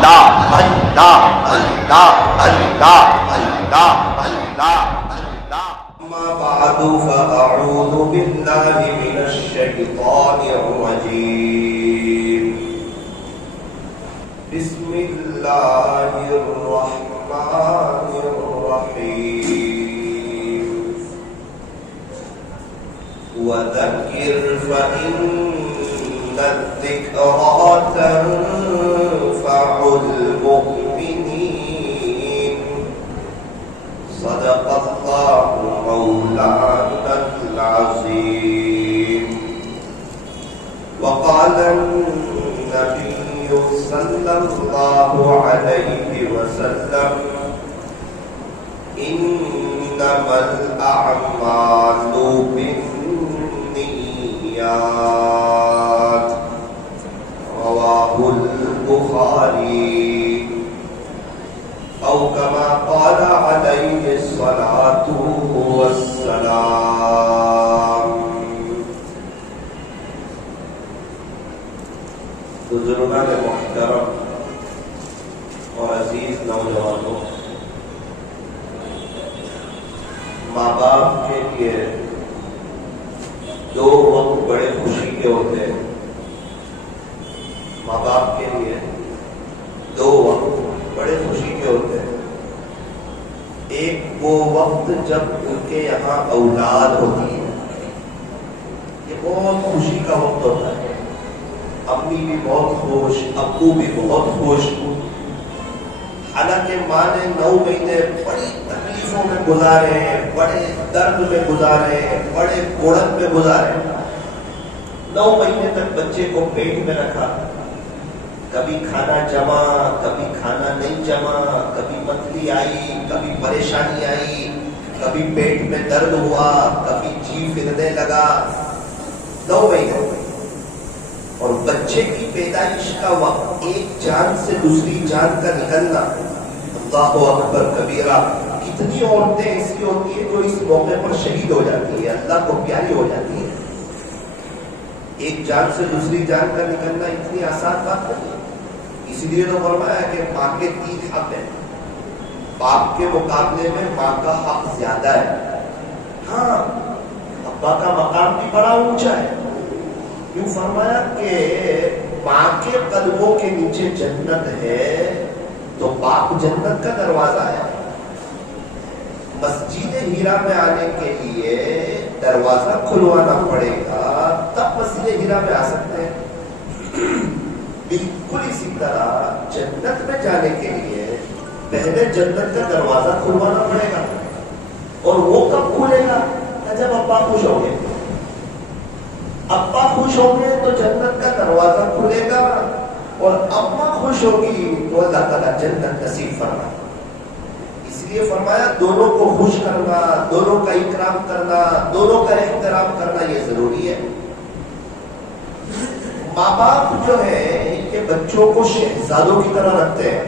اللہ اللہ اللہ اللہ اللہ اللہ. أما بعد فأعوذ بالله من الشيطان الرجيم. بسم الله الرحمن الرحيم. وذكر فإن الذكرى تنفع المؤمنين. صدق الله مولانا العظيم. وقال النبي صلى الله عليه وسلم إنما الأعمال بالنيات. رواه البخاري. أو كما قال عليه الصلاة والسلام. بزرگان محترم اور عزیز نوجوانوں، ماں باپ کے لیے دو وقت بڑے خوشی کے ہوتے ہیں. ماں باپ کے لیے دو وقت بڑے خوشی کے ہوتے ہیں. ایک وہ وقت جب ان کے یہاں اولاد ہوتی ہے، یہ بہت خوشی کا وقت ہوتا ہے. امی بھی بہت خوش، ابو بھی بہت خوش. حالانکہ ماں نے 9 مہینے بڑی تکلیفوں میں گزارے، بڑے درد میں گزارے، بڑے کوڑن میں گزارے. 9 مہینے تک بچے کو پیٹ میں رکھا. کبھی کھانا جمع، کبھی کھانا نہیں جمع، کبھی متلی آئی، کبھی پریشانی آئی، کبھی پیٹ میں درد ہوا، کبھی جی پھرنے لگا. 9 مہینے. اور بچے کی پیدائش کا وقت، ایک جان سے دوسری جان کا نکلنا، اللہ اکبر کبیرہ. کتنی عورتیں ایسی ہوتی ہیں جو اس موقع پر شہید ہو جاتی ہیں، اللہ کو پیاری ہو جاتی ہے. ایک جان سے دوسری جان کا نکلنا اتنی آسان بات نہیں. اسی لیے تو فرمایا کہ ماں کے 3 حق ہیں. باپ کے مقابلے میں ماں کا حق زیادہ ہے. ہاں، ابا کا مقام بھی بڑا اونچا ہے. یوں فرمایا کہ ماں کے قدموں کے نیچے جنت ہے تو باپ جنت کا دروازہ ہے. مسجد ہیرا میں آنے کے لیے دروازہ کھلوانا پڑے گا، تب مسجد ہیرا میں آ سکتے ہیں. بالکل اسی طرح جنت میں جانے کے لیے پہلے جنت کا دروازہ کھلوانا پڑے گا. اور وہ کب کھلے گا؟ جب ابا خوش ہوں گے. ابا خوش ہوں گے تو جنت کا دروازہ کھلے گا، اور اماں خوش ہوگی تو اللہ تعالیٰ جنت نصیب فرمائے. اس لیے فرمایا دونوں کو خوش کرنا، دونوں کا اکرام کرنا، دونوں کا احترام کرنا یہ ضروری ہے. ماں باپ جو ہے ان کے بچوں کو شہزادوں کی طرح رکھتے ہیں.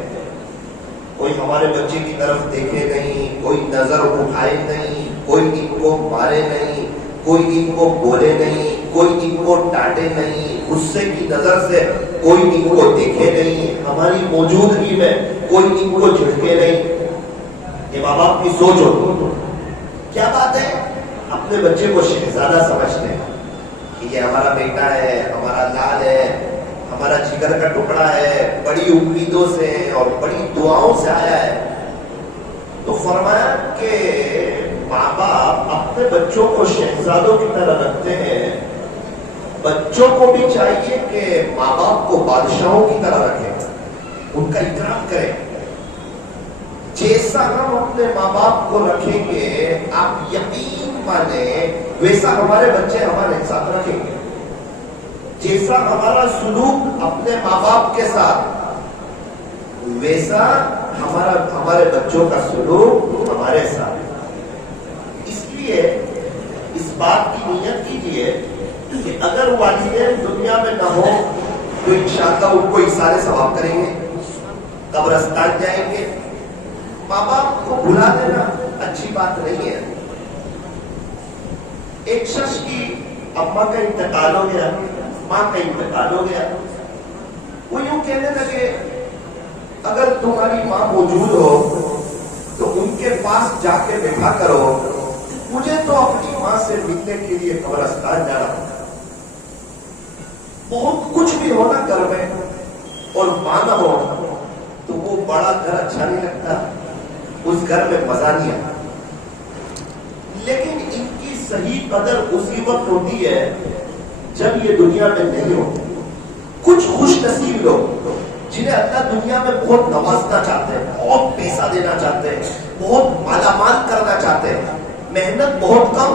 کوئی ہمارے بچے کی طرف دیکھے نہیں، کوئی نظر اٹھائے نہیں، کوئی ان کو مارے نہیں، کوئی ان کو بولے نہیں، کوئی ان کو ڈانٹے نہیں، غصے کی نظر سے کوئی ان کو دیکھے نہیں، ہماری موجودگی میں کوئی ان کو جھڑکے نہیں. یہ ماں باپ کی سوچ ہوتی. کیا بات ہے؟ اپنے بچے کو شہزادہ سمجھتے ہیں کہ یہ ہمارا بیٹا ہے، ہمارا لال ہے، ہمارا جگر کا ٹکڑا ہے، بڑی امیدوں سے اور بڑی دعاؤں سے آیا ہے. تو فرمایا کہ ماں باپ اپنے بچوں کو شہزادوں کی طرح رکھتے ہیں. بچوں کو بھی چاہیے کہ ماں باپ کو بادشاہوں کی طرح رکھیں، ان کا اکرام کریں. جیسا ہم اپنے ماں باپ کو رکھیں گے، آپ یقین مانیں ویسا ہمارے بچے ہمارے ساتھ رکھیں گے. جیسا ہمارا سلوک اپنے ماں باپ کے ساتھ، ویسا ہمارے بچوں کا سلوک ہمارے ساتھ. اس لیے اس بات کی نیت کیجیے کہ اگر والدین دنیا میں نہ ہو تو انشاءاللہ ان کو ایثار ثواب کریں گے، قبرستان جائیں گے. ماں باپ کو بھلا دینا اچھی بات نہیں ہے. ایک شخص کی اماں کا انتقال ہو گیا، ماں کا انتقال ہو گیا. وہ یوں کہنے لگے اگر تمہاری ماں موجود ہو تو ان کے پاس جا کے بیٹھا کرو، مجھے تو اپنی ماں سے ملنے کے لیے قبرستان جانا ہوتا ہے۔ بہت کچھ بھی ہونا گھر میں اور ماں نہ ہو تو وہ بڑا گھر اچھا نہیں لگتا، اس گھر میں مزہ نہیں آتا۔ لیکن ان کی صحیح قدر اسی وقت ہوتی ہے جب یہ دنیا میں نہیں ہوتے۔ کچھ خوش نصیب لوگ جنہیں اللہ دنیا میں بہت نوازنا چاہتے ہیں، بہت پیسہ دینا چاہتے ہیں، بہت مالا مال کرنا چاہتے ہیں، محنت بہت کم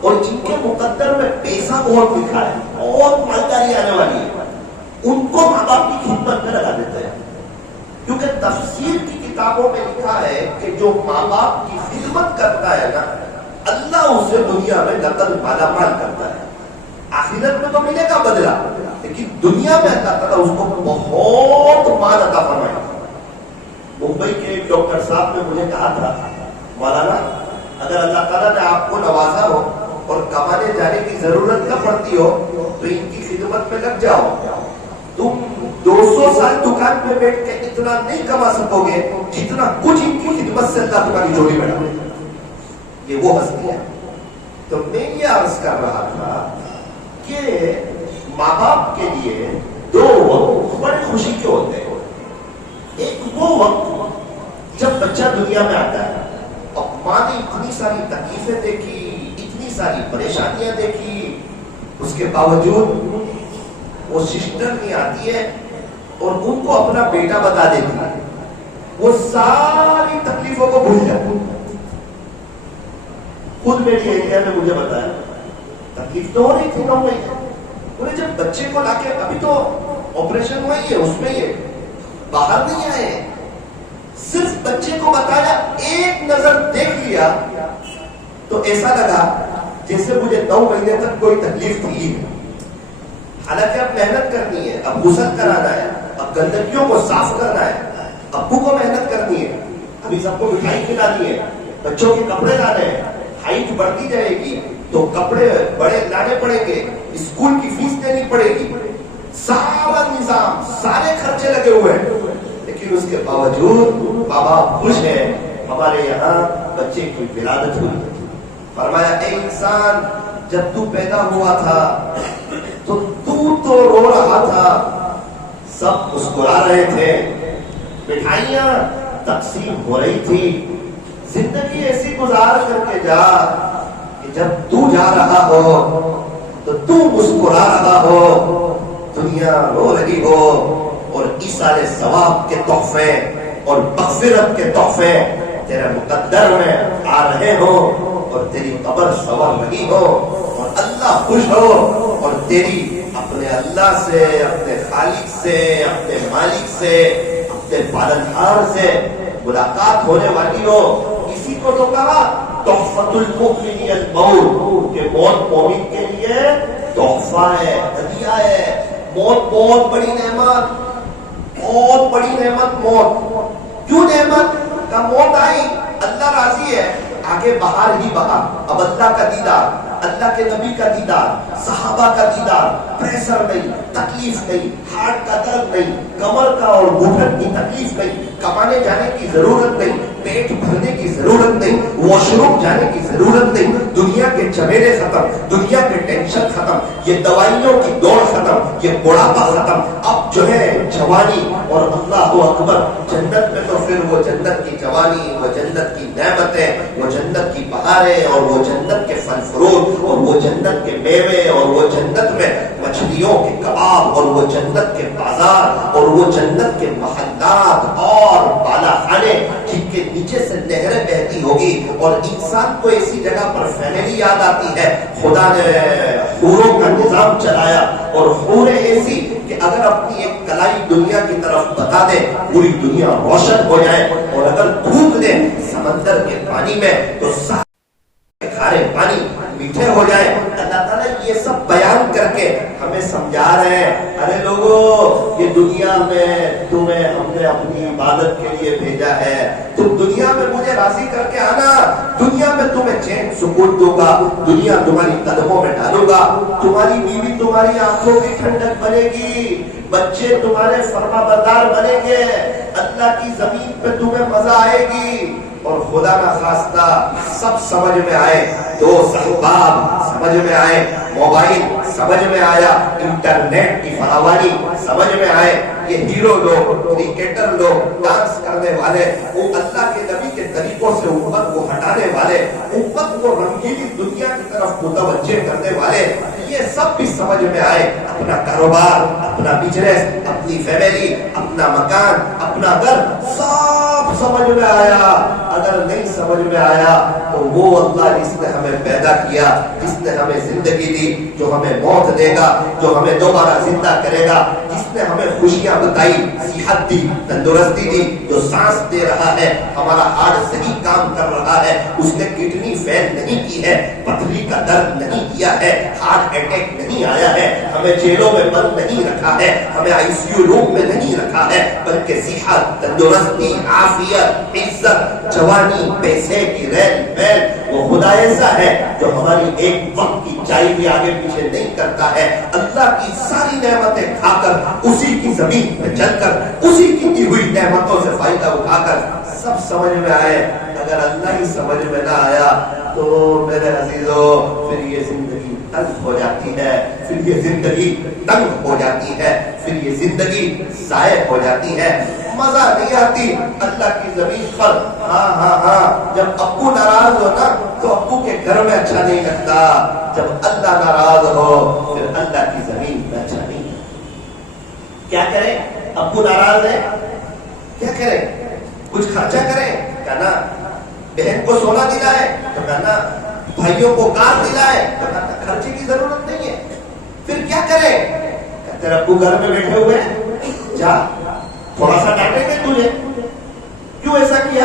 اور جن کے مقدر میں پیسہ بہت لکھا ہے، بہت مالداری آنے والی ہے، ان کو ماں باپ کی خدمت میں لگا دیتے ہیں۔ کیونکہ تفسیر کی کتابوں میں لکھا ہے کہ جو ماں باپ کی خدمت کرتا ہے نا، اللہ اسے دنیا میں نقل مالا مال کرتا ہے۔ آخرت میں تو ملے گا بدلہ، لیکن دنیا میں اللہ تعالیٰ اس کو بہت مال عطا فرمائے گا۔ ممبئی کے ایک ڈاکٹر صاحب نے مجھے کہا تھا، مولانا اگر اللہ تعالیٰ نے آپ کو نوازا ہو اور کمانے جانے کی ضرورت نہ پڑتی ہو تو ان کی خدمت میں لگ جاؤ۔ تم 200 سال دکان پہ بیٹھ کے اتنا نہیں کما سکو گے جتنا کچھ ان کی خدمت سے اللہ تمہاری جوڑی میں ڈالے۔ یہ وہ ہستی ہے۔ تو میں یہ عرض کر رہا تھا کہ ماں باپ کے لیے دو وقت بڑے خوشی کے ہوتے ہیں۔ ایک وہ وقت جب بچہ دنیا میں آتا ہے اور ماں نے اتنی ساری تکلیفیں دیکھی، اتنی ساری پریشانیاں دیکھی، اس کے باوجود وہ سسٹر نہیں آتی ہے اور ان کو اپنا بیٹا بتا دیتی ہے، وہ ساری تکلیفوں کو بھول جاتی ہے۔ خود میری ایریا نے مجھے بتایا تکلیف تو ہو رہی تھی، کم ہوئی، انہیں جب بچے کو لا کے، ابھی تو آپریشن ہوا ہی ہے، اس میں یہ باہر نہیں آئے، صرف بچے کو بتایا، ایک نظر دیکھ لیا تو ایسا لگا جیسے مجھے 9 مہینے تک کوئی تکلیف تھی ہی نہیں۔ حالانکہ اب محنت کرنی ہے، اب غسل کرانا ہے، اب گندگیوں کو صاف کرنا ہے، ابو کو محنت کرنی ہے، ابھی سب کو مٹھائی کھلانی ہے، بچوں کے کپڑے لانے ہیں، ہائٹ بڑھتی جائے گی تو کپڑے بڑے لانے پڑیں گے، اسکول کی فیس دینی پڑے گی، سارا نظام، سارے خرچے لگے ہوئے ہیں، لیکن اس کے باوجود بابا خوش ہے۔ ہمارے یہاں بچے کی ولادت ہوئی، فرمایا اے انسان جب تو پیدا ہوا تھا تو رو رہا تھا، سب مسکرا رہے تھے، مٹھائیاں تقسیم ہو رہی تھی، زندگی ایسی گزار کر کے جا کہ جب تو جا رہا ہو تو تو مسکرا رہا ہو، دنیا رو رہی ہو، اور ایصال ثواب کے تحفے اور مغفرت کے تحفے تیرے مقدر میں آ رہے ہو، اور تیری قبر سنور رہی ہو، اور اللہ خوش ہو، اور تیری اپنے اللہ سے، اپنے خالق سے، اپنے مالک سے، اپنے پالنہار سے ملاقات ہونے والی ہو۔ اسی کو تو کہا تحفۃ المؤمن الموت، کہ موت مومن کے لیے تحفہ ہے، ہدیہ ہے۔ موت بہت بڑی نعمت، بہت بڑی نعمت موت۔ کیوں نعمت؟ کہ موت آئی، اللہ راضی ہے، آگے بہار ہی بہار، اب اللہ کا دیدار، اللہ کے نبی کا دیدار، صحابہ کا دیدار، پریشر نہیں، تکلیف نہیں، ہارٹ کا درد نہیں، کمر کا اور گھٹن کی تکلیف نہیں، کمانے جانے کی ضرورت نہیں، پیٹ بھرنے کی ضرورت نہیں، واش روم جانے کی ضرورت نہیں، دنیا کے جھمیلے ختم، دنیا کے ٹینشن ختم، یہ دوائیوں کی دوڑ ختم، یہ بڑھاپا ختم، اب جو ہے جوانی، اور اللہ اکبر، جنت میں تو پھر وہ جنت کی جوانی، وہ جنت کی نعمتیں، وہ جنت کی بہاریں، اور وہ جنت کے پھل فروٹ، اور وہ جنت کے میوے، اور وہ جنت میں مچھلیوں کے کباب، اور وہ جنت کے بازار، اور وہ جنت کے محلات اور بالا خانے جن کے نیچے سے نہریں بہتی ہوگی، اور انسان کو ایسی جگہ پر فیملی یاد آتی ہے۔ خدا نے حوروں کا نظام چلایا، اور حوریں ایسی کہ اگر اپنی ایک کلائی دنیا کی طرف بتا دے پوری دنیا روشن ہو جائے، اور اگر تھوک دے سمندر کے پانی میں تو کھارے پانی میٹھے ہو جائے۔ اللہ تعالیٰ یہ سب بیان کر کے ہمیں سمجھا رہے ہیں، ارے لوگوں، یہ دنیا میں تمہیں ہم نے اپنی عبادت کے لیے بھیجا ہے، تم دنیا میں مجھے راضی کر کے آنا، دنیا میں تمہیں چین سکون دوں گا، دنیا تمہاری قدموں میں ڈالوں گا، تمہاری بیوی تمہاری آنکھوں کی ٹھنڈک بنے گی، بچے تمہارے فرما بردار بنیں گے، اللہ کی زمین پہ تمہیں مزہ آئے گی اور خدا نہ خواستہ سب سمجھ میں آئے، دوست احباب سمجھ میں آئے، موبائل سمجھ میں آیا، انٹرنیٹ کی فراوانی سمجھ میں آئے، یہ ہیرو لوگ، کرکٹر لوگ، ڈانس کرنے والے، وہ اللہ کے نبی کے طریقوں سے امت کو ہٹانے والے، امت کو رنگینی دنیا کی طرف متوجہ کرنے والے، یہ سب بھی سمجھ میں آئے۔ اپنا کاروبار، اپنا بزنس، اپنی فیملی، اپنا مکان، اپنا گھر سب سمجھ میں آیا۔ اگر نہیں سمجھ میں آیا تو وہ اللہ جس نے ہمیں پیدا کیا، جس نے ہمیں زندگی دی، جو ہمیں موت دے گا، جو ہمیں دوبارہ زندہ کرے گا، جس نے ہمیں خوشیاں بتائی، صحت دی، تندرستی دی، جو سانس دے رہا ہے، ہمارا ہارٹ صحیح کام کر رہا ہے، اس نے کڈنی فیل نہیں کی ہے، پتھری کا درد نہیں کیا ہے، ہارٹ اٹیک نہیں آیا ہے، ہمیں جیلوں میں بند نہیں رکھا ہے، ہمیں آئی سی یو روم میں نہیں رکھا ہے، بلکہ صحت، تندرستی، عافیت، عزت، جوانی، پیسے کی ریل میل، وہ خدا ایسا ہے جو ہماری ایک وقت کی چائے بھی آگے پیچھے نہیں کرتا ہے۔ اللہ کی ساری نعمتیں کھا کر، اسی کی زمین پہ چل کر، اسی کی دی ہوئی نعمتوں سے فائدہ اٹھا کر سب سمجھ میں آئے۔ اگر اللہ ہی سمجھ میں نہ آیا تو میرے عزیزو پھر یہ زندگی تلخ ہو جاتی ہے، پھر یہ زندگی تنگ ہو جاتی ہے، پھر یہ زندگی ضائع ہو جاتی ہے، مزہ نہیں آتی اللہ کی زمین پر۔ ہاں جب ابو ناراض ہو نا تو ابو کے گھر میں اچھا نہیں لگتا، جب اللہ ناراض ہو پھر اللہ کی زمین میں اچھا نہیں لگتا۔ کیا کریں؟ ابو ناراض ہے، کیا کریں؟ کچھ خرچہ کریں، کہنا بہن کو سونا دلائے تو کہنا بھائیوں کو کار دلائے تو کہنا خرچے کی ضرورت نہیں ہے۔ پھر کیا کریں؟ کہتے ابو گھر میں بیٹھے ہوئے ہیں، جا تھوڑا سا ڈانٹیں گے تجھے، کیوں ایسا کیا؟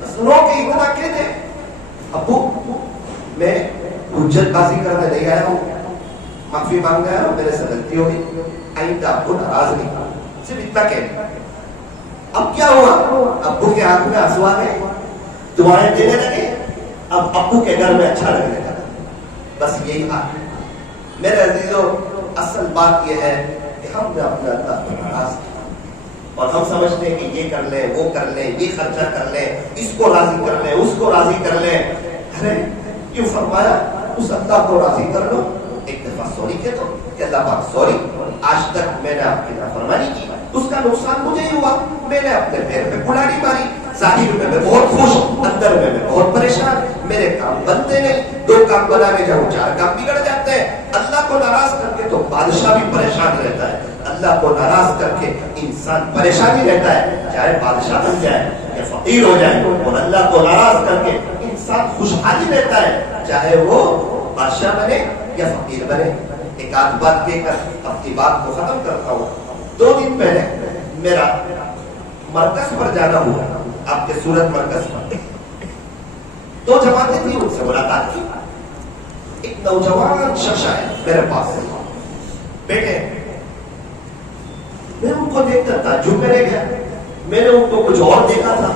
بس رو کے اتنا کہہ دے، ابو میں حجت بازی کرنے نہیں آیا ہوں، معافی مانگنے آیا ہوں، میرے سے غلطی ہو گئی، آئندہ آپ کو ناراض نہیں کروں، صرف اتنا کہہ دے۔ اب کیا ہوا؟ ابو کے آنکھ میں آنسو آ گئے، دعائیں دینے لگے، اب ابو کے گھر میں اچھا لگنے لگا۔ بس یہی حال ہے میرے عزیزو۔ اصل بات یہ ہے کہ ہم نے اپنے اللہ کو ناراض کیا اور ہم سمجھتے ہیں کہ یہ کر لیں، وہ کر لیں، یہ خرچہ کر لیں، اس کو راضی کر لیں، اس کو راضی کر لیں۔ ارے کیوں فرمایا اس اللہ کو راضی کر لو، ایک دفعہ سوری کہہ دو کہ اللہ پاک سوری، آج تک میں نے آپ کی نافرمانی کی، اس کا نقصان مجھے ہی ہوا، میں نے اپنے پیر پہ کلاڑی ماری، ظاہر میں بہت خوش، اندر میں بہت پریشان، میرے کام بنتے نہیں، 2 کام بنانے جاؤ 4 کام بگڑ جاتے ہیں۔ اللہ کو ناراض کر کے تو بادشاہ بھی پریشان رہتا ہے، اللہ کو ناراض کر کے انسان پریشان ہی رہتا ہے، چاہے بادشاہ بن جائے یا فقیر ہو جائے، اور اللہ کو ناراض کر کے انسان خوشحالی رہتا ہے، چاہے وہ بادشاہ بنے یا فقیر بنے۔ ایک آدھ بات کہہ کر اپنی بات کو ختم کرتا ہوں۔ 2 دن پہلے میرا مرکز پر جانا ہوا، آپ کے سورت مرکز پر 2 جماعتیں تھیں، ان سے ملاقات کی۔ ایک نوجوان شخص آئے میرے پاس، بیٹے میں ان کو دیکھ کر تعجب میں رہ گیا، میں نے ان کو کچھ اور دیکھا تھا،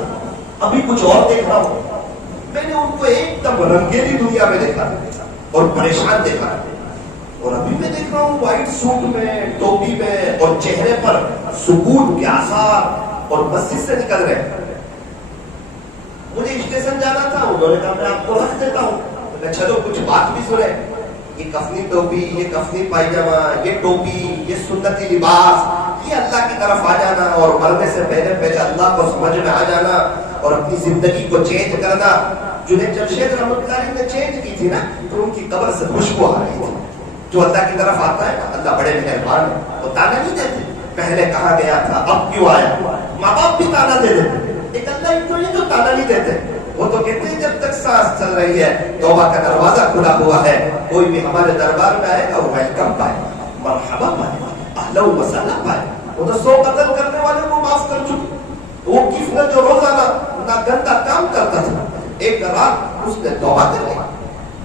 ابھی کچھ اور دیکھ رہا ہوں۔ میں نے ان کو ایک دم رنگینی دنیا میں دیکھا اور پریشان دیکھا، اور ابھی میں دیکھ رہا ہوں وائٹ سوٹ میں، ٹوپی میں، اور چہرے پر سکون کے آثار، اور مسجد سے نکل رہے ہیں۔ مجھے اسٹیشن جانا تھا، انہوں نے کہا میں آپ کو رکھ دیتا ہوں، میں چلو کچھ بات بھی سنے۔ یہ کفنی ٹوپی، یہ کفنی پائجامہ، یہ ٹوپی، یہ سنتی لباس، یہ اللہ کی طرف آ جانا اور مرنے سے پہلے پہلے اللہ کو سمجھ میں آ جانا اور اپنی زندگی کو چینج کرنا۔ جنید جمشید رحمۃ اللہ علیہ نے چینج کی تھی نا، تو ان کی قبر سے خوشبو آ رہی تھی۔ جو اللہ کی طرف آتا ہے نا، اللہ بڑے مہربان ہے، وہ تانا نہیں دیتے، پہلے کہا گیا تھا اب کیوں آیا۔ ماں باپ بھی تانا دے دیتے، ایک اللہ ہی تو نہیں جو تانا نہیں دیتے، وہ تو کہتے ہیں جب تک سانس چل رہی ہے توبہ کا دروازہ کھلا ہوا ہے، کوئی بھی ہمارے دربار میں آئے گا وہ ویلکم پائے، مرحبا پائے، اہلا و سہلا پائے۔ وہ تو 100 قتل کرنے والے کو معاف کر چکے۔ وہ کس نے جو روزانہ نہ گندا کام کرتا تھا، ایک رات اس نے توبہ کر لی،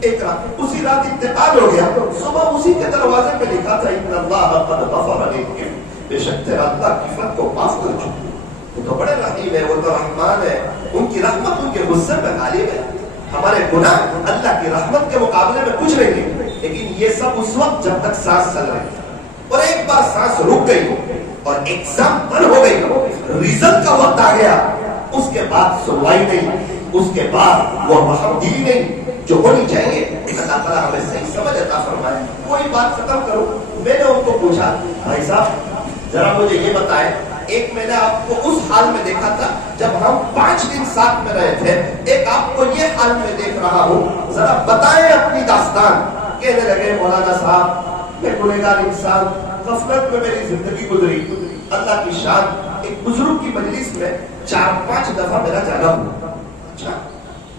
ایک رات اسی رات انتقال ہو گیا، صبح اسی کے دروازے پہ لکھا تھا ان اللہ قد غفر لکم، بے شک تیرا اللہ کفرت کو معاف کر چکے۔ وہ تو بڑے رحیم ہے، وہ تو رحمان ہے، ان کی رحمت ان کے غصے میں غالب ہے۔ ہمارے گناہ اللہ کی رحمت کے مقابلے میں کچھ نہیں، لیکن یہ سب اس وقت جب تک سانس چل رہی ہے، اور ایک بار سانس رک گئی اور ایگزام بند ہو گئی، ریزلٹ کا وقت آ گیا، اس کے بعد سنوائی نہیں، اس کے بعد وہ رحم دلی نہیں جو ہونی چاہیے۔ اللہ تعالیٰ ہمیں صحیح سمجھ عطا فرمائے۔ کوئی بات ختم کروں، میں نے ان کو پوچھا بھائی صاحب ذرا مجھے یہ بتائیں، ایک میں نے آپ کو اس حال میں دیکھا تھا جب ہم 5 دن ساتھ میں رہے تھے، ایک آپ کو یہ حال میں دیکھ رہا ہوں، ذرا بتائیں اپنی داستان۔ کہنے لگے مولانا صاحب میں گنہگار انسان، غفلت میں میری زندگی گزری، اللہ کی شان، ایک بزرگ کی مجلس میں 4-5 دفعہ میرا جانا ہوا۔ اچھا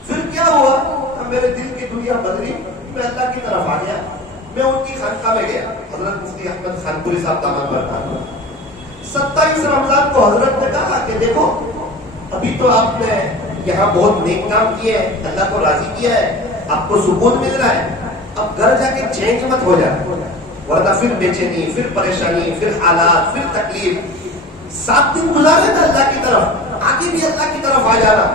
پھر کیا ہوا؟ میرے دل کی دنیا بدلی، میں اللہ کی طرف آ گیا، میں ان کی خانقاہ میں گیا، حضرت مفتی احمد خان پوری صاحب دامت برکات۔ 27 رمضان کو حضرت نے کہا کہ دیکھو ابھی تو آپ نے یہاں بہت نیک کام کیے ہیں، اللہ کو راضی کیا ہے، آپ کو سکون مل رہا ہے، اب گھر جا کے چینج مت ہو جائے، ورنہ پھر بے چینی، پھر پریشانی، پھر حالات، پھر تکلیف۔ 7 دن گزارے نا اللہ کی طرف، آگے بھی اللہ کی طرف آ جانا،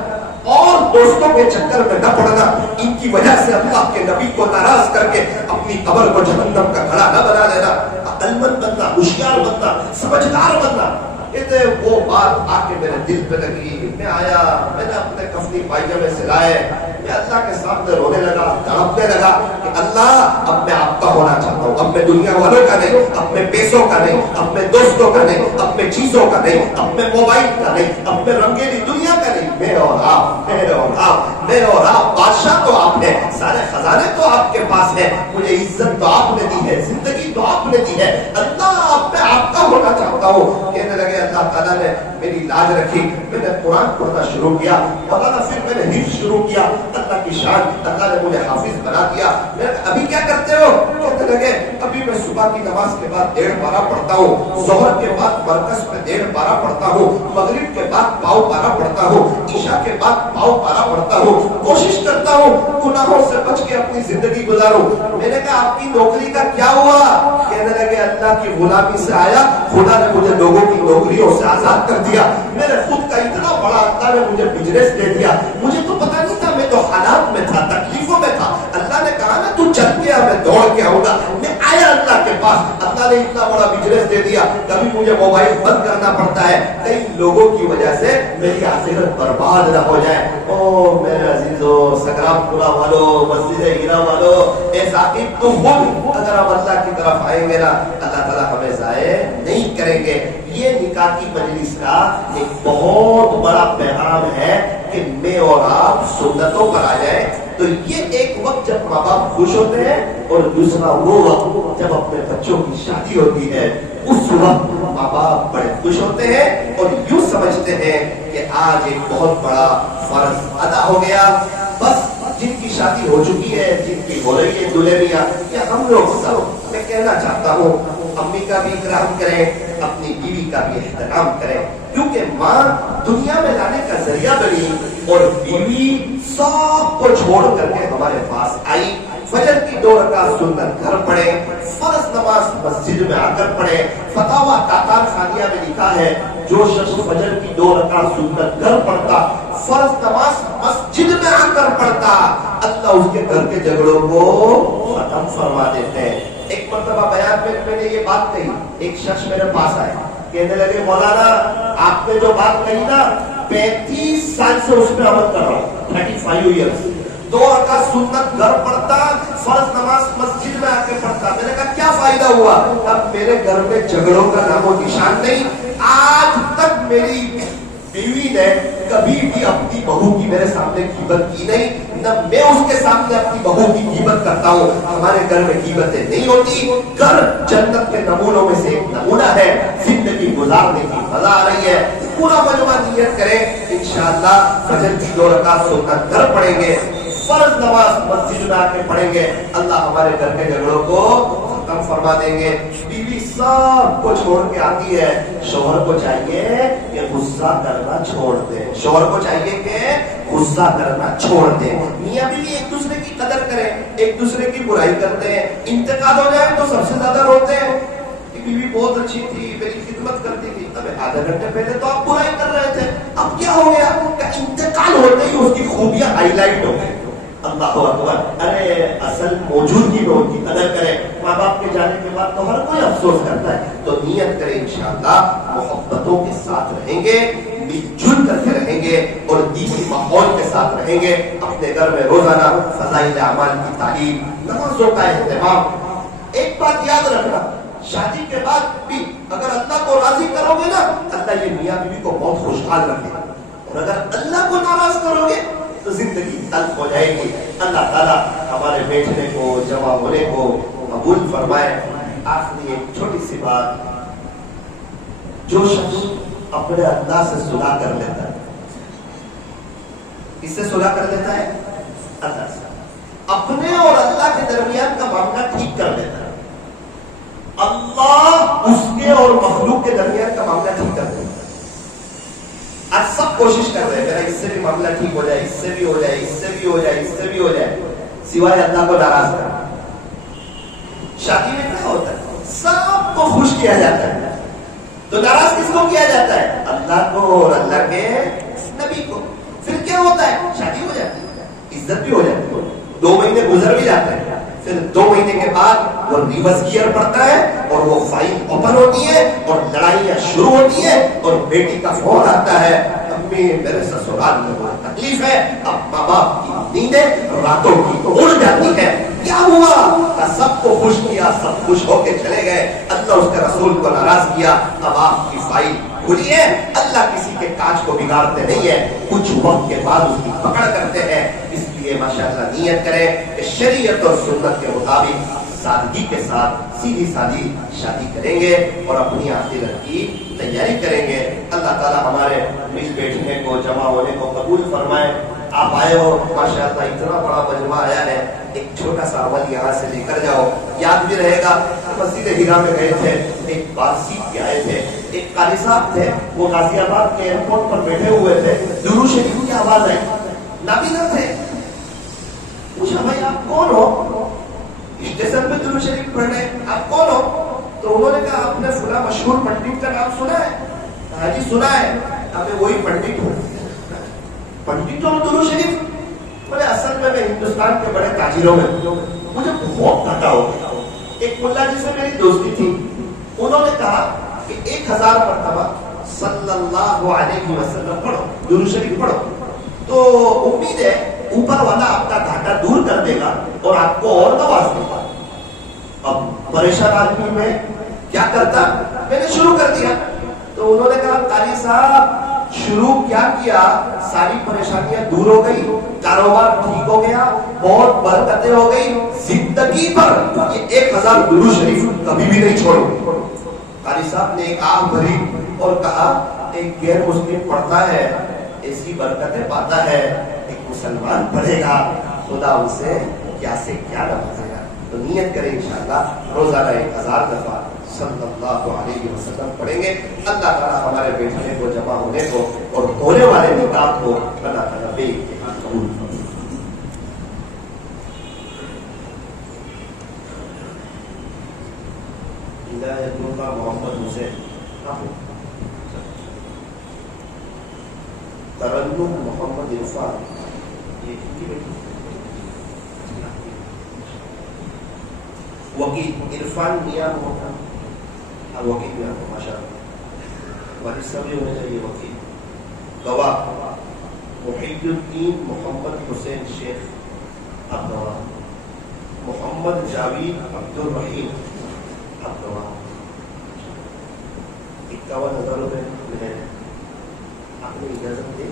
اور دوستوں کے چکر میں نہ پڑنا، ان کی وجہ سے اللہ کے نبی کو ناراض کر کے اپنی قبر کو جہنم کا گھڑا نہ بنا لینا۔ عقل مند بننا، ہوشیار بننا، سمجھدار بننا۔ یہ وہ بات آ کے میرے دل پہ لگی، میں آیا، میں نے اپنے کفنی پائجامے سلائے، میں اللہ کے سامنے رونے لگا، تڑپنے لگا کہ اللہ اب میں آپ کا ہونا چاہتا ہوں، اب میں دنیا والوں کا نہیں، اب میں پیسوں کا نہیں، اب میں دوستوں کا نہیں، اب میں چیزوں کا نہیں، اب میں موبائل کا نہیں، اب میں رنگیلی دنیا کا نہیں، میں اور آپ، میں اور آپ، میں اور آپ، بادشاہ تو آپ ہیں، سارے خزانے تو آپ کے پاس ہیں، مجھے عزت تو آپ نے دی ہے، زندگی تو آپ نے دی ہے، اللہ اب میں آپ کا ہونا چاہتا ہوں۔ کہنے لگے اللہ تعالیٰ نے میری لاج رکھی، میں نے قرآن پڑھنا شروع کیا، مولانا پھر میں نے حفظ شروع کیا، اللہ کی شان، اللہ نے مجھے حافظ بنا دیا۔ میں ابھی کیا کرتے ہو؟ کہنے لگے ابھی میں صبح کی نماز کے بعد 1.5 پارہ پڑھتا ہوں، ظہر کے بعد مرکز میں 1.5 پارہ پڑھتا ہوں، مغرب کے بعد 1 پارہ پڑھتا ہوں، عشاء کے بعد 1 پارہ پڑھتا ہوں، کوشش کرتا ہوں گناہوں سے بچ کے اپنی زندگی گزاروں۔ میں نے کہا آپ کی نوکری کا کیا ہوا؟ کہنے لگے اللہ کی غلامی سے آیا، خدا نے مجھے لوگوں کی نوکریوں سے آزاد کر دیا، میرے خود کا اتنا بڑا اللہ نے مجھے بزنس دے دیا، مجھے تو پتا نہیں تھا، میں تو حالات میں تھا، تکلیفوں میں تھا، اللہ نے کہا نا تو چل کے آ، میں دوڑ کے آؤں گا، میں آیا اللہ کے پاس، اللہ نے اتنا بڑا بزنس دے دیا، کبھی مجھے موبائل بند کرنا پڑتا ہے، کئی لوگوں کی وجہ سے میری آخرت برباد نہ ہو جائے۔ او میرے عزیزو، سگرام پورا والو، مسجد ہیرا والو، اے ثاقب تو خود اگر ہم اللہ کی طرف آئیں گے نا، اللہ تعالیٰ ہمیں ضائع نہیں کریں گے۔ یہ نکاح کی مجلس کا ایک بہت بڑا پیغام ہے کہ میں اور آپ سنتوں پر آ جائیں۔ تو یہ ایک وقت جب ماں باپ خوش ہوتے ہیں، اور دوسرا وہ وقت جب اپنے بچوں کی شادی ہوتی ہے، اس وقت ماں باپ بڑے خوش ہوتے ہیں اور یوں سمجھتے ہیں کہ آج ایک بہت بڑا فرض ادا ہو گیا۔ بس جن کی شادی ہو چکی ہے، جن کی ہو رہی ہے دلہے میاں، یا ہم لوگ سب، میں کہنا چاہتا ہوں امی کا بھی اکرام کریں، اپنی بیوی کا بھی احترام کریں، کیونکہ ماں دنیا میں لانے کا ذریعہ بنی اور بیوی سب کو چھوڑ کر کے ہمارے پاس آئی۔ فجر کی 2 رکعت سنت گھر پڑھے، فرض نماز مسجد میں آ کر پڑھے۔ فتاوی تاتار خانیہ میں لکھا ہے جو شخص فجر کی 2 رکعت سنت گھر پڑھتا، فرض نماز مسجد میں آ کر پڑھتا، اللہ اس کے گھر کے جھگڑوں کو ختم فرما دیتے ہیں۔ ایک مرتبہ بیان میں نے یہ بات کہی، ایک شخص میرے پاس آئے، کہنے لگے مولانا آپ نے جو بات کہی نا 35 سال سے اس میں عمل کر رہا ہوں، 35 ایئرس، 2 رکعت سنت گھر پڑھتا، فرض نماز مسجد میں آ کے پڑھتا۔ میں نے کہا کیا فائدہ ہوا؟ اب میرے گھر میں جھگڑوں کا نام و نشان نہیں، آج تک میری بیوی نے کبھی بھی اپنی بہو کی میرے سامنے غیبت کی نہیں، نہ میں اس کے سامنے اپنی بہو کی غیبت کرتا ہوں۔ ہمارے گھر میں غیبتیں نہیں ہوتی، گھر جنت کے نمونوں میں سے ایک نمونہ ہے، زندگی گزارنے کی مزہ آ رہی ہے۔ پورا مجمع نیت کریں، انشاءاللہ فجر کی 2 رکعت سنت گھر پڑھیں گے، فرض نماز مسجد میں آ کے پڑھیں گے، اللہ ہمارے گھر کے جھگڑوں کو ختم فرما دیں گے۔ بیوی سب کو چھوڑ کے آتی ہے، شوہر کو چاہیے کہ غصہ کرنا چھوڑ دے، شوہر کو چاہیے کہ غصہ کرنا چھوڑ دے۔ میاں بیوی ایک دوسرے کی قدر کریں، ایک دوسرے کی برائی کرتے ہیں، انتقال ہو جائے تو سب سے زیادہ روتے ہیں۔ بیوی بہت اچھی تھی، میری خدمت کرتی تھی، اب آدھا گھنٹے پہلے تو آپ برائی کر رہے تھے، اب کیا ہو گیا؟ کہ انتقال ہوتے ہی اس کی خوبیاں ہائی لائٹ ہو گئی۔ اللہ اکبر. ارے اصل موجودگی میں ان کی قدر کریں. ماں باپ کے جانے کے بعد تو ہر کوئی افسوس کرتا ہے. تو نیت کریں انشاءاللہ محبتوں کے ساتھ رہیں گے, مل جل کر کے رہیں گے اور دیسی ماحول کے ساتھ رہیں گے. اپنے گھر میں روزانہ فضائل اعمال کی تعلیم, نمازوں کا اہتمام. ایک بات یاد رکھنا, شادی کے بعد بھی اگر اللہ کو راضی کرو گے نا, اللہ یہ میاں بیوی کو بہت خوشحال رکھے گا. اور اگر اللہ کو ناراض کرو گے تو زندگی تلخ ہو جائے گی. اللہ تعالیٰ ہمارے بیٹھنے کو, جمع ہونے کو قبول فرمائے. آخری ایک چھوٹی سی بات, جو شخص اپنے اللہ سے صلح کر لیتا ہے, کس سے صلح کر لیتا ہے؟ اللہ سے. اپنے اور اللہ کے درمیان کا معاملہ ٹھیک کر لیتا ہے. اللہ اس کے اور مخلوق کے درمیان کا معاملہ ٹھیک کر دیتا ہے. آج سب کوشش کر رہے ہیں میرا اس سے بھی معاملہ ٹھیک ہو جائے, اس سے بھی ہو جائے, اس سے بھی ہو جائے, اس سے بھی ہو جائے, سوائے اللہ کو ناراض کرنا. شادی میں کیا ہوتا ہے؟ سب کو خوش کیا جاتا ہے, تو ناراض کس کو کیا جاتا ہے؟ اللہ کو اور اللہ کے نبی کو. پھر کیا ہوتا ہے؟ شادی ہو جاتی ہے, عزت بھی ہو جاتی ہے, 2 مہینے گزر بھی جاتے ہیں, پھر 2 مہینے کے بعد وہ ریورس گیئر پڑتا ہے اور وہ فائل اوپن ہوتی ہے اور لڑائیاں شروع ہوتی ہیں اور بیٹی کا فون آتا ہے, امی میرے سسرال میں بہت تکلیف ہے. اب ماں باپ کی نیندیں راتوں کی اڑ جاتی ہے. کیا ہوا؟ سب کو خوش کیا, سب خوش ہو کے چلے گئے, اللہ اس کے رسول کو ناراض کیا. اب آپ کی فائل کھلی ہے. اللہ کسی کے کاج کو بگاڑتے نہیں ہے, کچھ وقت کے بعد اس کی پکڑ کرتے ہیں. اس لیے ماشاءاللہ نیت کریں کہ شریعت اور سنت کے مطابق سادگی کے ساتھ سیدھی سادی شادی کریں گے اور اپنی آخرت کی تیاری کریں گے. اللہ تعالی ہمارے مل بیٹھنے کو, جمع ہونے کو قبول فرمائے. آپ آئے ہو ماشاءاللہ, اتنا بڑا مجمع آیا ہے, ایک چھوٹا سا عمل یہاں سے لے کر جاؤ, یاد بھی رہے گا. مسجد ہیرا میں گئے تھے, ایک بات سیکھ کے آئے تھے. ایک قاری صاحب تھے, وہ غازی آباد کے ایئرپورٹ پر بیٹھے ہوئے تھے, درود شریف کی آواز آئی, نابینا تھے. پوچھا بھائی آپ کون ہو؟ اسٹیشن پہ درود شریف پڑھ رہے, آپ کون ہو؟ تو انہوں نے کہا آپ نے فلاں مشہور پنڈت کا نام سنا ہے؟ کہا جی سنا ہے. ہمیں وہی پنڈت ہوں. پنڈت تو درود شریف. بولے اصل میں ہندوستان کے بڑے تاجروں میں مجھے بہت گھاٹا ہو گیا. ایک ملا جی سے میری دوستی تھی, انہوں نے کہا کہ 1000 مرتبہ صلی اللہ علیہ وسلم پڑھو, درود شریف پڑھو, تو امید ہے اوپر والا آپ کا گھاٹا دور کر دے گا اور آپ کو اور نواز دے گا. اب پریشان آدمی میں کیا کرتا, میں نے شروع کر دیا. تو انہوں نے کہا قاری صاحب شروع کیا, ساری پریشانیاں دور ہو گئی, کاروبار ٹھیک ہو گیا, بہت برکتیں ہو گئی, زندگی پر یہ 1000 درود شریف کبھی بھی نہیں چھوڑو. قاری صاحب نے ایک آنکھ بھری اور کہا ایک غیر مسلم پڑھتا ہے ایسی برکتیں پاتا ہے, ایک مسلمان پڑھے گا خدا اسے کیا سے کیا نوازے گا. تو نیت کریں انشاءاللہ روزانہ 1000 دفعہ صلی اللہ علیہ وسلم پڑھیں گے. اللہ تعالیٰ ہمارے بیٹھنے کو, جمع ہونے کو اور ہونے والے نکاح کو اللہ تعالیٰ بے اتحاد قبول فرمائے. ہدایت اللہ محمد حسین, ترنم محمد عرفان, یہ کتنی بیٹی, وکیل عرفان میاں محمد, وکیل میاں ماشاء اللہ, والد صاحب بھی ہونے چاہیے وکیل. گواہ محی الدین محمد حسین شیخ, آپ گواہ. محمد جاوید عبد الرحیم, آپ گواہ. 51,000 روپے ملے. آپ نے اجازت دے,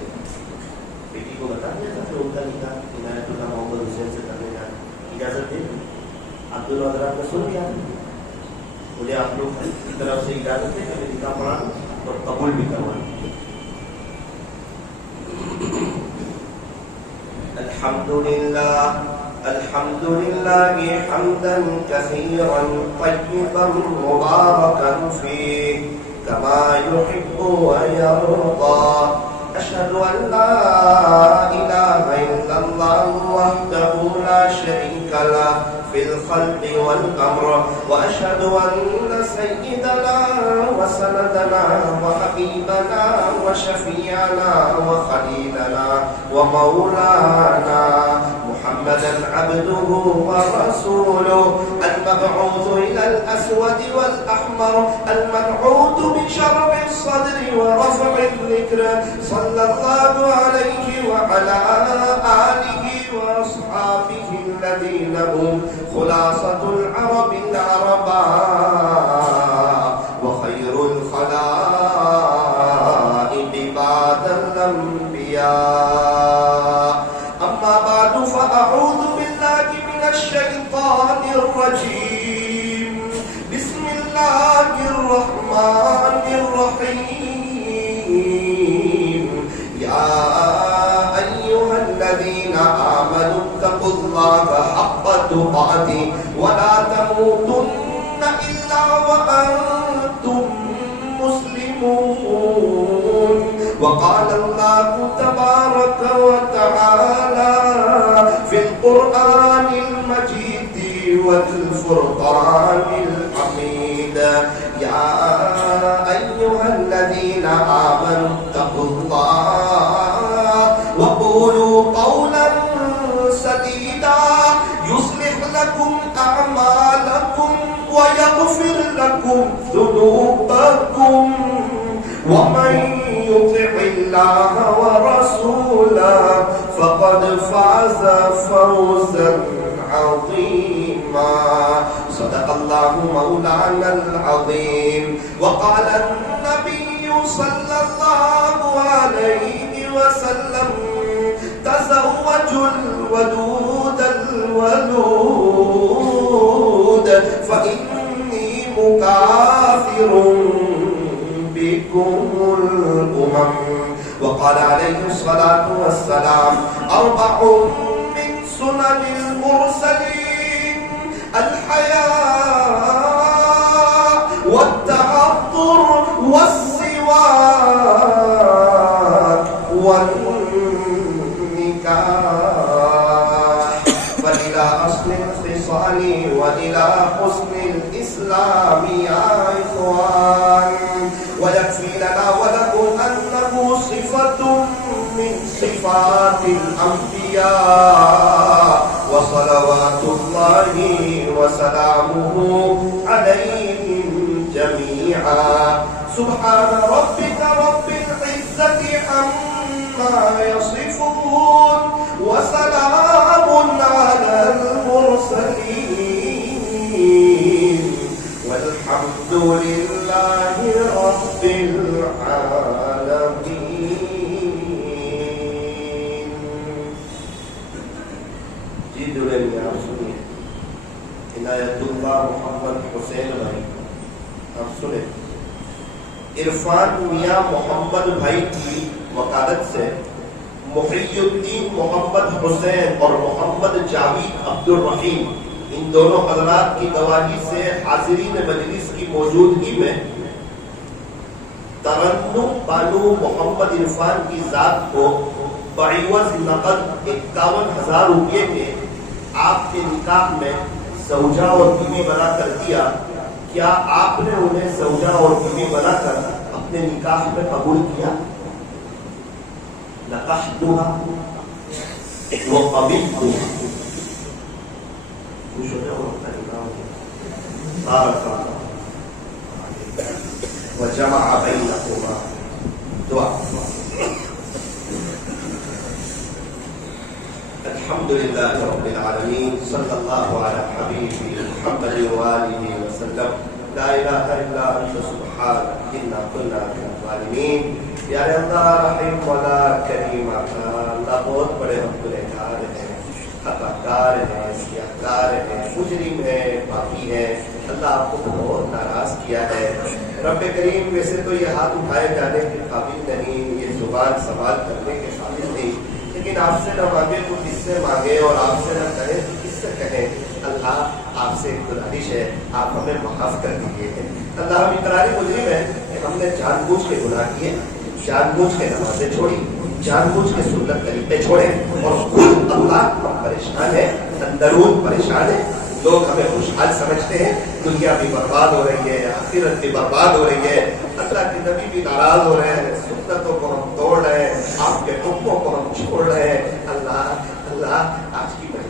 بیٹی کو بتا دیا تھا کہ ان کا نکاح عنایت اللہ محمد حسین سے کرنے کا, اجازت دے. عبد الحضرات نے سن لیا, مجھے آپ لوگ کی طرف سے اجازت ہے کہ میں نکاح پڑھا اور قبول بھی کروا. الحمد للہ حمدا کثیرا طیبا مبارکا فیہ کما یحب ویرضی. اشہد ان لا الہ الا اللہ وحدہ لا شریک لہ في الخلق والأمر وأشهد أن سيدنا وسندنا وحبيبنا وشفيعنا وخليلنا ومولانا محمد محمدا عبده ورسوله المبعوث إلى الأسود والأحمر المنعوت بشرب الصدر ورفع الذكر صلى الله عليه وعلى آله وأصحابه الذين هم خلاصة العرب العرباء وخير الخلائق بعد الأنبياء. أما بعد فأعوذ بالله من الشيطان الرجيم. بسم الله الرحمن الرحيم. يا أيها الذين آمنوا اتقوا الله حق تقاته ولا تموتن إلا وأنتم مسلمون. وقال الله تبارك وتعالى في القرآن المجيد والفرقان الحميد. يا أيها الذين آمنوا اتقوا الله وقولوا قولا سديدا يصلح لكم أعمالكم ويغفر لكم ذنوبكم ومن يطع الله ورسوله فقد فاز فوزا عظيما. صدق الله مولانا العظيم. وقال النبي صلى الله عليه وسلم تزوجوا الودود الولود فإني مكافر بكم الأمم. وقال عليه الصلاة والسلام 4 من سنن المرسلين الحياء والتعطر والسواك والنكاح. فإلى أصل الخصال وإلى حسن الإسلام يا إخوان. ويكفي لنا ولكم أنه صفة من صفات الأنبياء وصلوات الله وسلامه عليهم جميعا. سبحان ربك رب العزة عما يصفون وسلام على المرسلين والحمد لله رب العالمين. جی جڑے میں آپ سنیے عنایت اللہ محمد حسین بھائی آپ سنیں. عرفان میاں محمد بھائی کی وکالت سے محی الدین محمد حسین اور محمد جاوید عبد الرحیم ان دونوں حضرات کی گواہی سے حاضرین مجلس کی موجودگی میں ترنم بانو محمد عرفان کی ذات کو بعوض نقد 51,000 روپے کے آپ کے نکاح میں زوجہ اور بیوی بنا کر دیا. کیا آپ نے انہیں زوجہ اور بیوی بنا کر اپنے نکاح میں قبول کیا؟ نکحتها وقبلتها. وجمع بينهما. دعا. الحمد لله رب العالمين. صلى الله على حبيبه محمد وآله وسلم. لا إله إلا أنت سبحانك إنا كنا من الظالمين. یا اللہ رحیم والا کریم اللہ بہت بڑے ہم گنہگار ہیں، خطا کار ہیں، سیاہ کار ہیں، مجرم ہیں، پاپی ہیں. اللہ آپ کو بہت ناراض کیا ہے. رب کریم ویسے تو یہ ہاتھ اٹھائے جانے کے قابل نہیں، یہ زبان سوال کرنے کے قابل نہیں، لیکن آپ سے نہ مانگے تو کس سے مانگے اور آپ سے نہ کہیں تو کس سے کہیں. اللہ آپ سے ایک گزارش ہے، آپ ہمیں معاف کر دیجیے. اللہ ہم اقراری مجرم ہیں کہ ہم نے جان بوجھ کے گناہ کیے، جان بوجھ کے نمازیں چھوڑی، جان بوجھ کے سنت طریقے چھوڑے، اور خود اللہ ہم پریشان ہیں، اندرون پریشان ہیں. لوگ ہمیں خوشحال سمجھتے ہیں، دنیا بھی برباد ہو رہی ہے، آخرت بھی برباد ہو رہی ہے، اللہ کے نبی بھی ناراض ہو رہے ہیں، سنتوں کو ہم توڑ رہے ہیں، آپ کے حکموں کو ہم چھوڑ رہے ہیں. اللہ اللہ آج کی